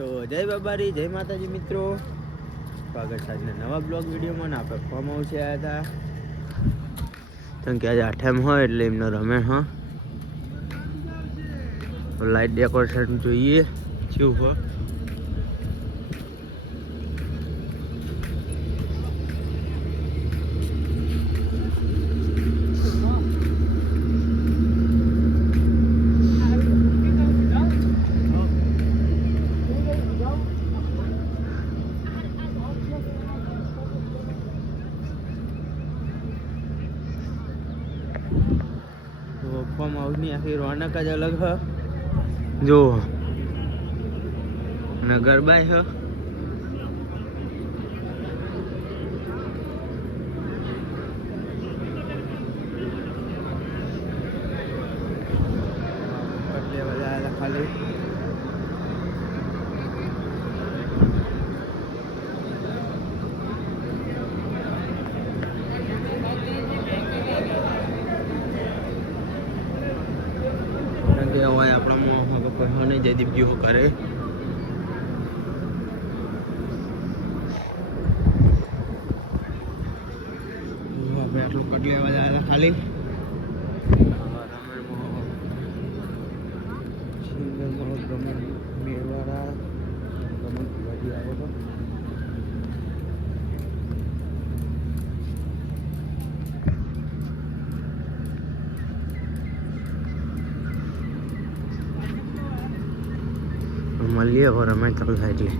તો જય બાબારી, જય માતાજી મિત્રો. સ્વાગત છે આજના નવા બ્લોગ વિડીયોમાં. આપણે ફોર્મ હાઉસ આવ્યા હતા કારણ કે આજે 8મ હોય એટલે એમને રમે. હા, લાઇટ ડેકોરેશન જોઈએ શું હોય. ફોર્મ હાઉસની આખી રોનક જ અલગ હ. જો ને ગરબાય હ. ખાલી હોય આપણા કહેવાને જયદીપ જેવો કરે. આપણે આટલું કટ લેવા જાય ખાલી મેળવાળા ગમન ભુવાજી આવે તો મળીએ હવે રમે ચાલુ થાય એટલે